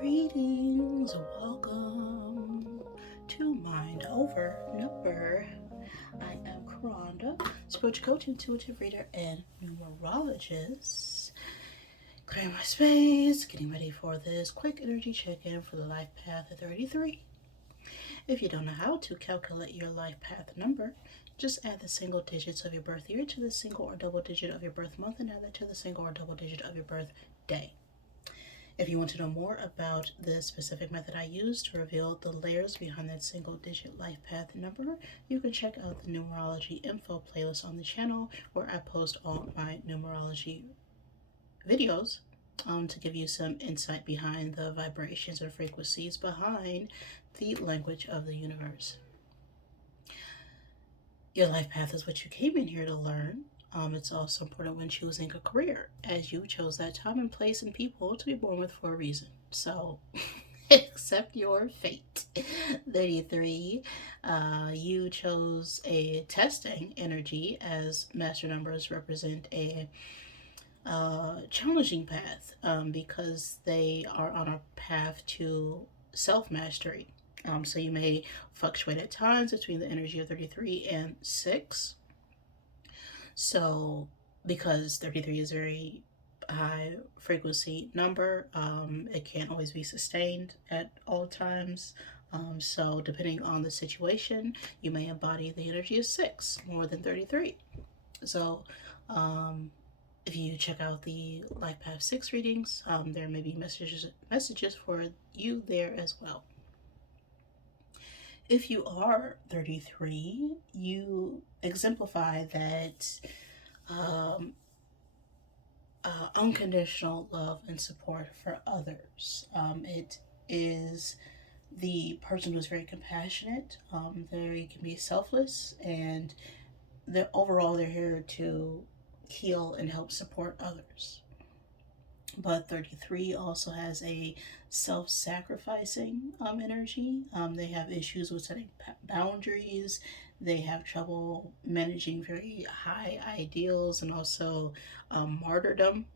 Greetings, welcome to Mind Over Number. I am Karanda, spiritual coach, intuitive reader, and numerologist. Clearing my space, getting ready for this quick energy check-in for the life path of 33. If you don't know how to calculate your life path number, just add the single digits of your birth year to the single or double digit of your birth month and add that to the single or double digit of your birth day. If you want to know more about the specific method I use to reveal the layers behind that single digit life path number, you can check out the numerology info playlist on the channel where I post all my numerology videos to give you some insight behind the vibrations and frequencies behind the language of the universe. Your life path is what you came in here to learn. It's also important when choosing a career, as you chose that time and place and people to be born with for a reason. So, accept your fate. 33, you chose a testing energy, as master numbers represent a challenging path because they are on a path to self mastery. So you may fluctuate at times between the energy of 33 and 6. So, because 33 is a very high frequency number, it can't always be sustained at all times. So, depending on the situation, you may embody the energy of 6 more than 33. So, if you check out the Life Path 6 readings, there may be messages for you there as well. If you are 33, you exemplify that unconditional love and support for others. It is the person who's very compassionate. They can be selfless, and they're here to heal and help support others. But 33 also has a self-sacrificing energy. They have issues with setting boundaries. They have trouble managing very high ideals and also martyrdom.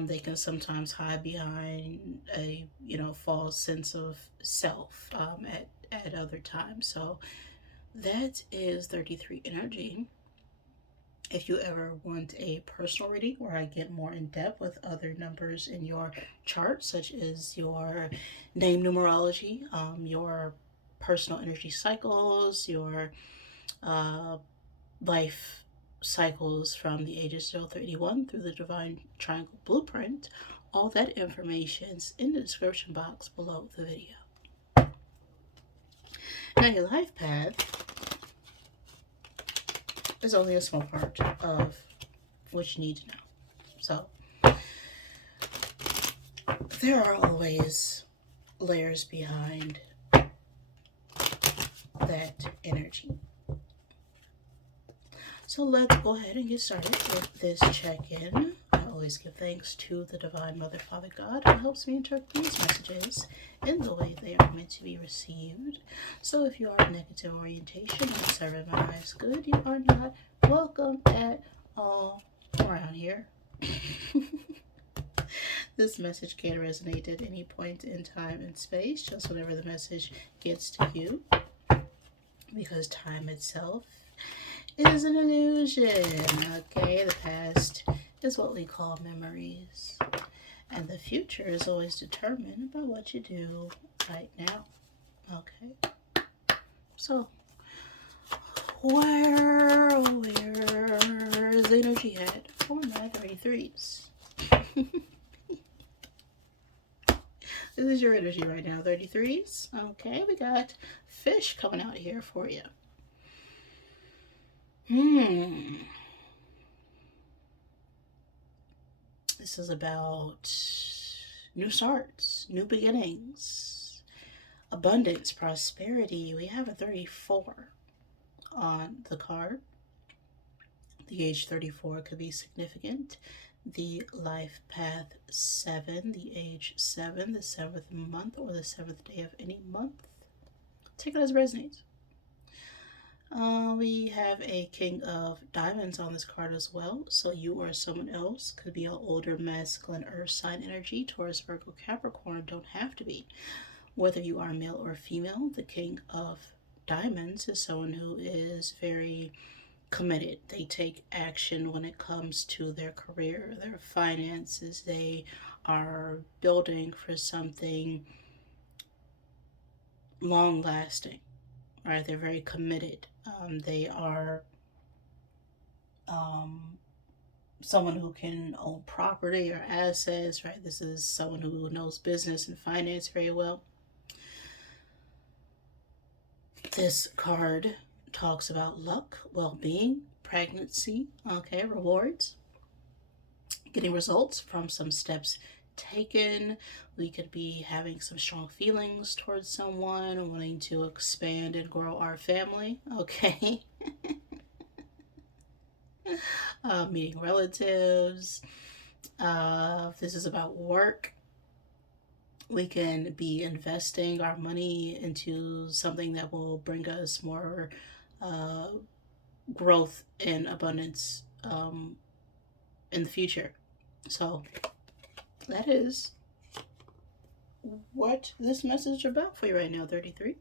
They can sometimes hide behind a false sense of self at other times. So that is 33 energy. If you ever want a personal reading where I get more in depth with other numbers in your chart, such as your name numerology, your personal energy cycles, your life cycles from the ages 0 through 81 through the Divine Triangle Blueprint, all that information's in the description box below the video. Now, your life path is only a small part of what you need to know. So, there are always layers behind that energy. So let's go ahead and get started with this check-in. I always give thanks to the Divine Mother, Father God, who helps me interpret these messages in the way they are meant to be received. So if you are a negative orientation and serving my highest good, you are not welcome at all around here. This message can resonate at any point in time and space, just whenever the message gets to you, because time itself is an illusion, okay? The past is what we call memories, and the future is always determined by what you do right now, okay? So, where is the energy at for my 33s? This is your energy right now, 33s. Okay, we got fish coming out here for you. This is about new starts, new beginnings, abundance, prosperity. We have a 34 on the card. The age 34 could be significant. The life path 7, the age 7, the 7th month, or the 7th day of any month. Take it as it resonates. We have a King of Diamonds on this card as well. So you or someone else could be an older masculine earth sign energy. Taurus, Virgo, Capricorn don't have to be. Whether you are male or female, the King of Diamonds is someone who is very committed. They take action when it comes to their career, their finances. They are building for something long lasting, right? They're very committed. They are um, someone who can own property or assets, right? This is someone who knows business and finance very well. This card talks about luck, well being, pregnancy, okay, rewards, getting results from some steps taken. We could be having some strong feelings towards someone, wanting to expand and grow our family, okay. Meeting relatives. If this is about work, we can be investing our money into something that will bring us more uh, growth and abundance in the future. So that is what this message is about for you right now, 33.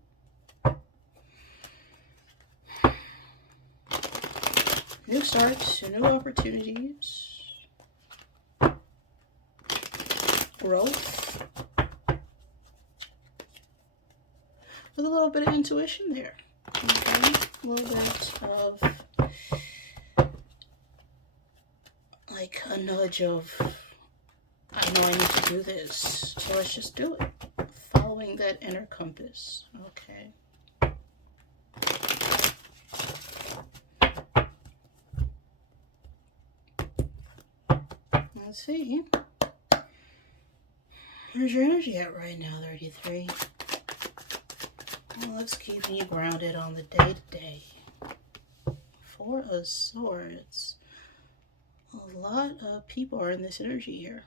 New starts, new opportunities, growth, with a little bit of intuition there. Okay, a little bit of like a nudge of, I know I need to do this, so let's just do it. Following that inner compass. Okay. Let's see. Where's your energy at right now, 33? Well, let's keep you grounded on the day-to-day. Four of Swords. A lot of people are in this energy here.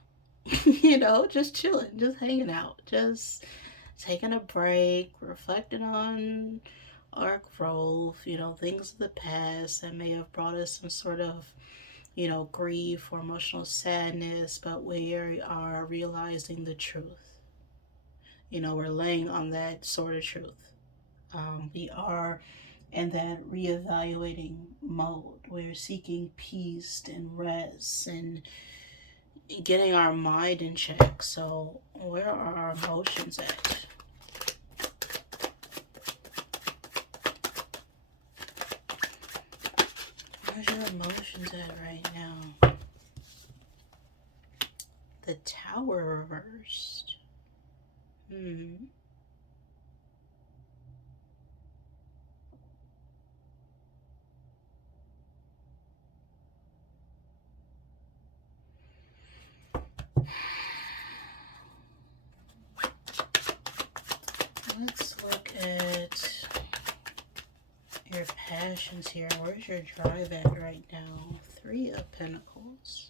You know, just chilling, just hanging out, just taking a break, reflecting on our growth, you know, things of the past that may have brought us some sort of, you know, grief or emotional sadness, but we are realizing the truth. You know, we're laying on that sort of truth. We are in that reevaluating mode. We're seeking peace and rest and getting our mind in check. So, where are our emotions at? Where's your emotions at right now? The Tower reversed. Let's look at your passions here. Where's your drive at right now? Three of Pentacles.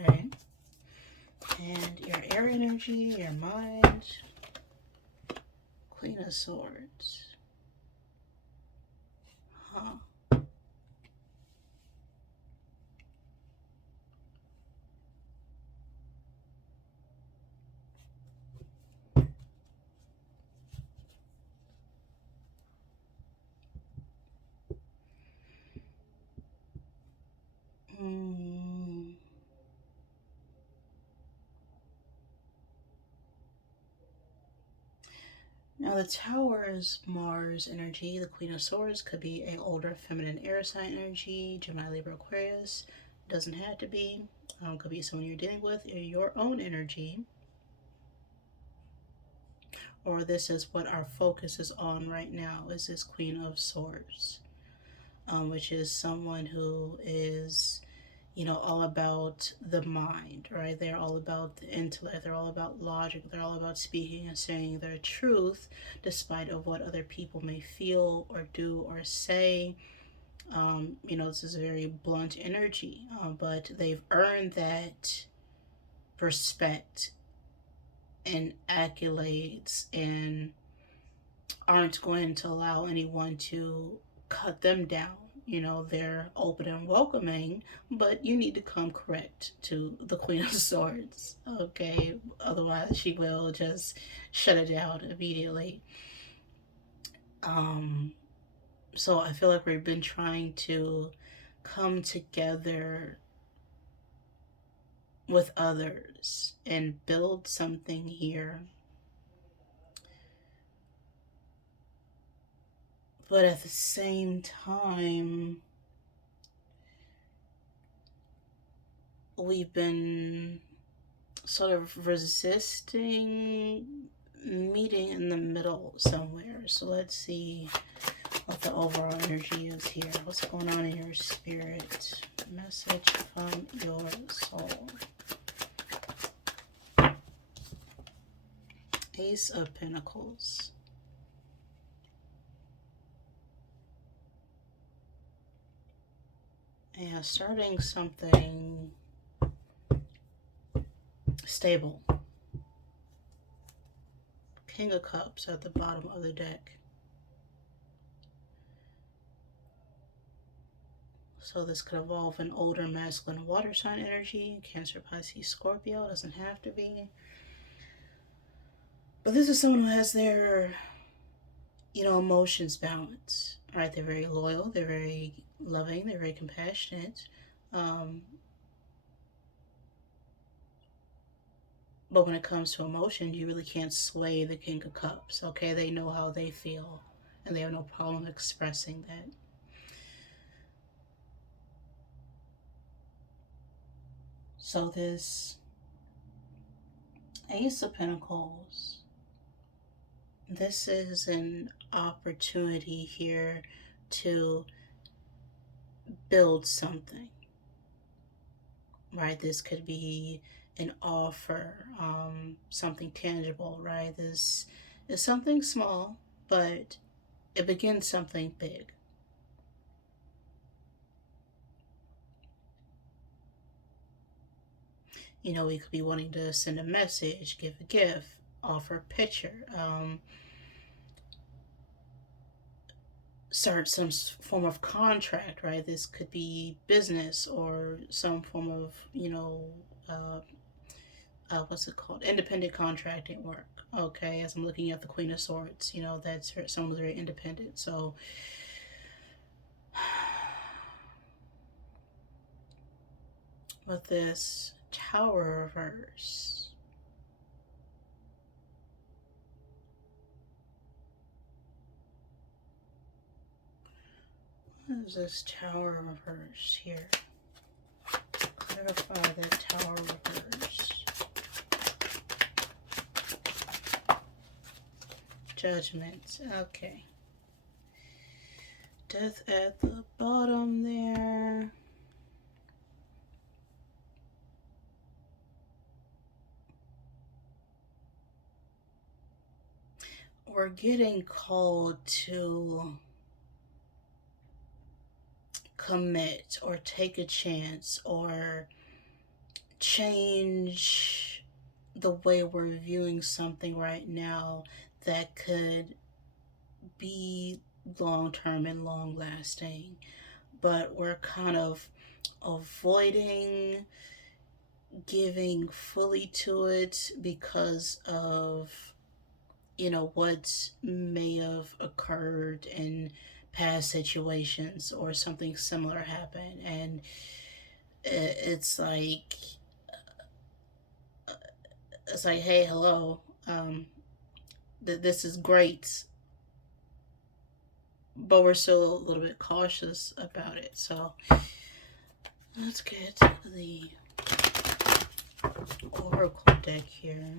Okay. And your air energy, your mind. Queen of Swords. Huh. Now the Tower is Mars energy. The Queen of Swords could be an older feminine air sign energy. Gemini, Libra, Aquarius. Doesn't have to be. Could be someone you're dealing with in your own energy. Or this is what our focus is on right now, is this Queen of Swords. Which is someone who is, you know, all about the mind, right? They're all about the intellect. They're all about logic. They're all about speaking and saying their truth, despite of what other people may feel or do or say. You know, this is a very blunt energy, but they've earned that respect and accolades and aren't going to allow anyone to cut them down. You know, they're open and welcoming, but you need to come correct to the Queen of Swords, okay? Otherwise, she will just shut it down immediately. Um, so I feel like we've been trying to come together with others and build something here. But at the same time, we've been sort of resisting meeting in the middle somewhere. So let's see what the overall energy is here. What's going on in your spirit? Message from your soul. Ace of Pentacles. Yeah, starting something stable. King of Cups at the bottom of the deck. So this could involve an older masculine water sign energy. Cancer, Pisces, Scorpio. Doesn't have to be. But this is someone who has their, emotions balanced. Right? They're very loyal. They're very loving. They're very compassionate. But when it comes to emotion, you really can't sway the King of Cups. Okay? They know how they feel. And they have no problem expressing that. So this Ace of Pentacles, this is an opportunity here to build something, right? This could be an offer, something tangible, right? This is something small, but it begins something big. We could be wanting to send a message, give a gift, offer a picture, start some form of contract, right? This could be business or some form of, what's it called? Independent contracting work. Okay, as I'm looking at the Queen of Swords, that's someone who's very independent. So, with this Tower reverse, what is this Tower reverse here? Clarify that Tower reverse. Judgment. Okay. Death at the bottom there. We're getting called to commit or take a chance or change the way we're viewing something right now that could be long-term and long-lasting, but we're kind of avoiding giving fully to it because of what may have occurred in past situations or something similar happened, and it's like hey, hello, this is great, but we're still a little bit cautious about it. So let's get the Oracle deck here.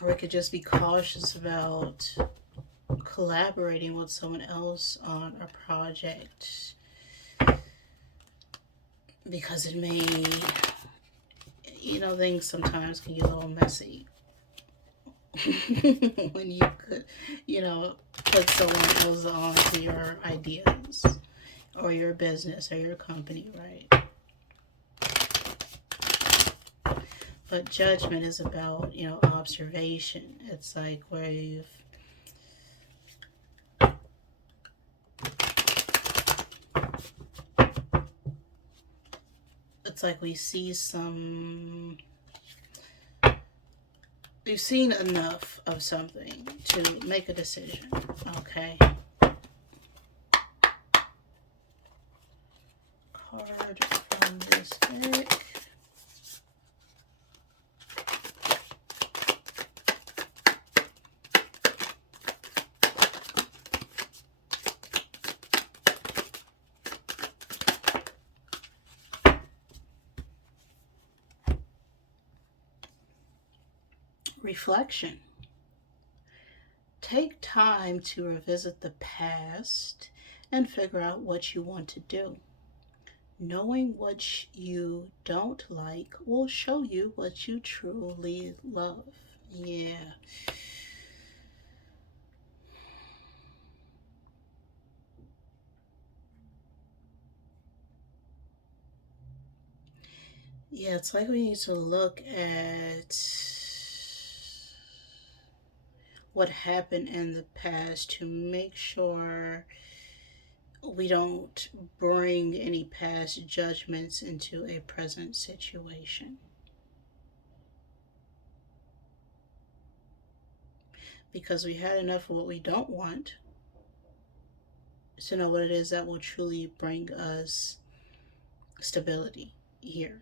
Or we could just be cautious about collaborating with someone else on a project because it may, things sometimes can get a little messy when you could, put someone else on to your ideas. or your business or your company, right? But judgment is about, observation. It's like where it's like we've seen enough of something to make a decision, okay? Card from this deck. Reflection. Take time to revisit the past and figure out what you want to do. Knowing what you don't like will show you what you truly love. Yeah. Yeah, it's like we need to look at what happened in the past to make sure we don't bring any past judgments into a present situation. Because we had enough of what we don't want to know what it is that will truly bring us stability here.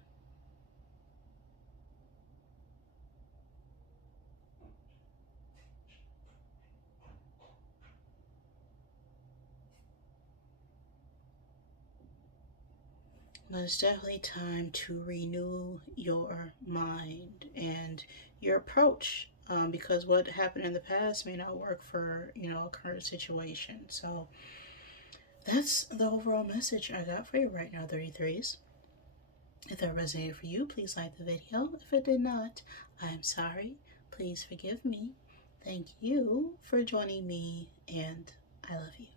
But it's definitely time to renew your mind and your approach, because what happened in the past may not work for a current situation. So that's the overall message I got for you right now, 33s. If that resonated for you, please like the video. If it did not, I'm sorry. Please forgive me. Thank you for joining me, and I love you.